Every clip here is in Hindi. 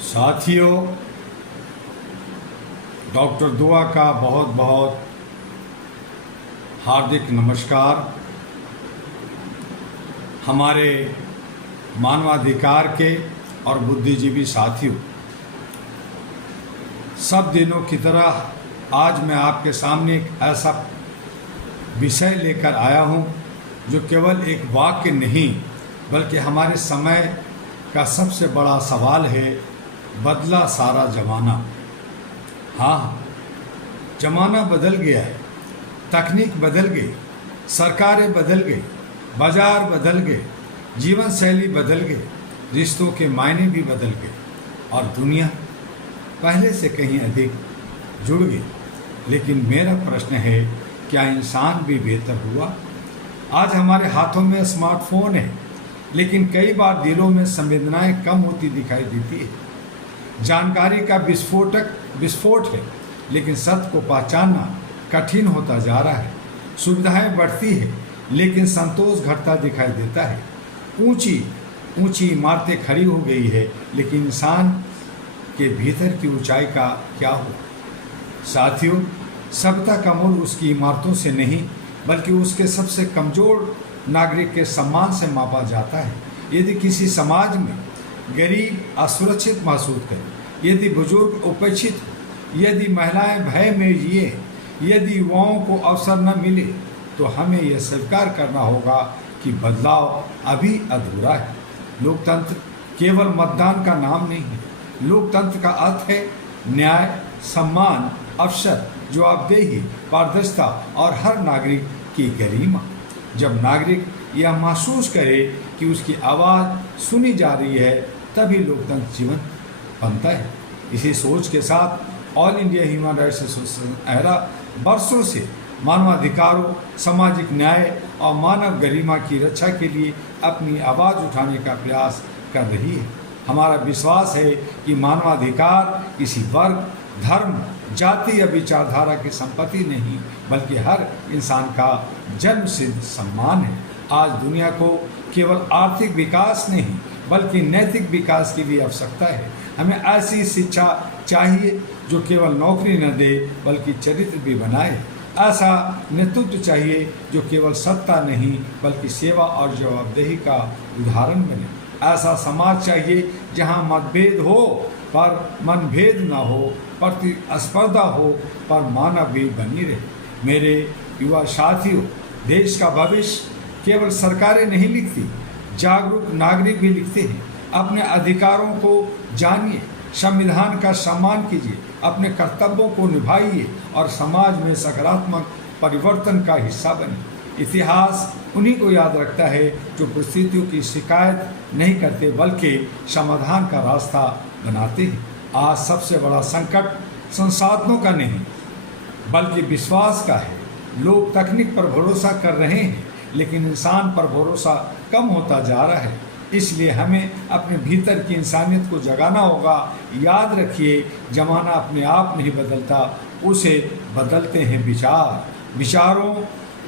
साथियों, डॉक्टर दुआ का बहुत बहुत हार्दिक नमस्कार। हमारे मानवाधिकार के और बुद्धिजीवी साथियों, सब दिनों की तरह आज मैं आपके सामने एक ऐसा विषय लेकर आया हूं जो केवल एक वाक्य नहीं बल्कि हमारे समय का सबसे बड़ा सवाल है। बदला सारा ज़माना। हाँ, ज़माना बदल गया है, तकनीक बदल गई, सरकारें बदल गई, बाजार बदल गए, जीवन शैली बदल गई, रिश्तों के मायने भी बदल गए और दुनिया पहले से कहीं अधिक जुड़ गई। लेकिन मेरा प्रश्न है, क्या इंसान भी बेहतर हुआ? आज हमारे हाथों में स्मार्टफोन है, लेकिन कई बार दिलों में संवेदनाएं कम होती दिखाई देती है। जानकारी का विस्फोट है, लेकिन सत्य को पहचानना कठिन होता जा रहा है। सुविधाएं बढ़ती है, लेकिन संतोष घटता दिखाई देता है। ऊंची इमारतें खड़ी हो गई है, लेकिन इंसान के भीतर की ऊंचाई का क्या हुआ? साथियों, सभ्यता का मूल उसकी इमारतों से नहीं बल्कि उसके सबसे कमजोर नागरिक के सम्मान से मापा जाता है। यदि किसी समाज में गरीब असुरक्षित महसूस करे, यदि बुजुर्ग उपेक्षित, यदि महिलाएं भय में जिए, यदि युवाओं को अवसर न मिले, तो हमें यह स्वीकार करना होगा कि बदलाव अभी अधूरा है। लोकतंत्र केवल मतदान का नाम नहीं है। लोकतंत्र का अर्थ है न्याय, सम्मान, अवसर, जवाबदेही, पारदर्शिता और हर नागरिक की गरिमा। जब नागरिक यह महसूस करे कि उसकी आवाज़ सुनी जा रही है, तभी लोकतंत्र जीवन बनता है। इसी सोच के साथ all India human rights association era वर्षों से मानवाधिकारों, सामाजिक न्याय और मानव गरिमा की रक्षा के लिए अपनी आवाज़ उठाने का प्रयास कर रही है। हमारा विश्वास है कि मानवाधिकार किसी वर्ग, धर्म, जाति या विचारधारा की संपत्ति नहीं बल्कि हर इंसान का जन्मसिद्ध सम्मान है। आज दुनिया को केवल आर्थिक विकास नहीं बल्कि नैतिक विकास की भी आवश्यकता है। हमें ऐसी शिक्षा चाहिए जो केवल नौकरी न दे बल्कि चरित्र भी बनाए। ऐसा नेतृत्व चाहिए जो केवल सत्ता नहीं बल्कि सेवा और जवाबदेही का उदाहरण बने। ऐसा समाज चाहिए जहां मतभेद हो पर मनभेद न हो, प्रतिस्पर्धा हो पर मानव भी बनी रहे। मेरे युवा साथियों, देश का भविष्य केवल सरकारें नहीं लिखती, जागरूक नागरिक भी लिखते हैं। अपने अधिकारों को जानिए, संविधान का सम्मान कीजिए, अपने कर्तव्यों को निभाइए और समाज में सकारात्मक परिवर्तन का हिस्सा बने। इतिहास उन्हीं को याद रखता है जो परिस्थितियों की शिकायत नहीं करते बल्कि समाधान का रास्ता बनाते हैं। आज सबसे बड़ा संकट संसाधनों का नहीं बल्कि विश्वास का है। लोग तकनीक पर भरोसा कर रहे हैं, लेकिन इंसान पर भरोसा कम होता जा रहा है। इसलिए हमें अपने भीतर की इंसानियत को जगाना होगा। याद रखिए, जमाना अपने आप नहीं बदलता, उसे बदलते हैं विचार, विचारों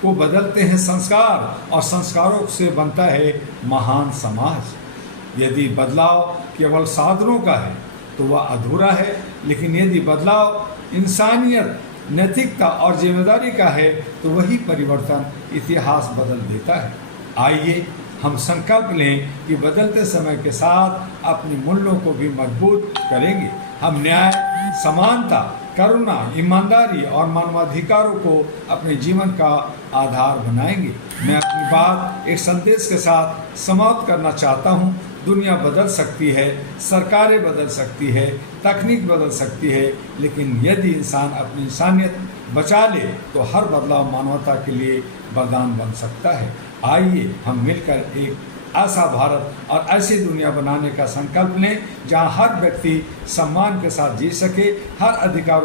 को बदलते हैं संस्कार और संस्कारों से बनता है महान समाज। यदि बदलाव केवल साधनों का है तो वह अधूरा है, लेकिन यदि बदलाव इंसानियत, नैतिकता और जिम्मेदारी का है तो वही परिवर्तन इतिहास बदल देता है। आइए हम संकल्प लें कि बदलते समय के साथ अपने मूल्यों को भी मजबूत करेंगे। हम न्याय, समानता, करुणा, ईमानदारी और मानवाधिकारों को अपने जीवन का आधार बनाएंगे। मैं अपनी बात एक संदेश के साथ समाप्त करना चाहता हूँ। दुनिया बदल सकती है, सरकारें बदल सकती है, तकनीक बदल सकती है, लेकिन यदि इंसान अपनी इंसानियत बचा ले तो हर बदलाव मानवता के लिए वरदान बन सकता है। आइए हम मिलकर एक ऐसा भारत और ऐसी दुनिया बनाने का संकल्प लें जहां हर व्यक्ति सम्मान के साथ जी सके, हर अधिकार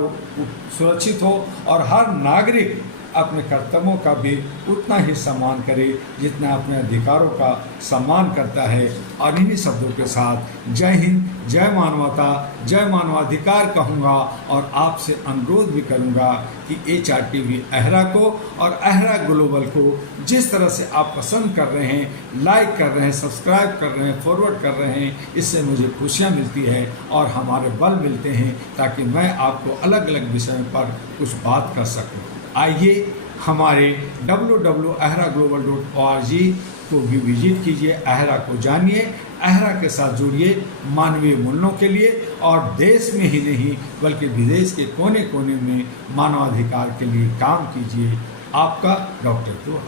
सुरक्षित हो और हर नागरिक अपने कर्तव्यों का भी उतना ही सम्मान करे जितना अपने अधिकारों का सम्मान करता है। और इन्हीं शब्दों के साथ जय हिंद, जय मानवता, जय मानवाधिकार कहूँगा और आपसे अनुरोध भी करूँगा कि HRTV अहरा को और अहरा ग्लोबल को जिस तरह से आप पसंद कर रहे हैं, लाइक कर रहे हैं, सब्सक्राइब कर रहे हैं, फॉरवर्ड कर रहे हैं, इससे मुझे खुशियाँ मिलती है और हमारे बल मिलते हैं ताकि मैं आपको अलग अलग विषयों पर कुछ बात कर सकूं। आइए हमारे www.ahraglobal.org को भी विजिट कीजिए, अहरा को जानिए, अहरा के साथ जुड़िए मानवीय मूल्यों के लिए और देश में ही नहीं बल्कि विदेश के कोने कोने में मानवाधिकार के लिए काम कीजिए। आपका डॉक्टर।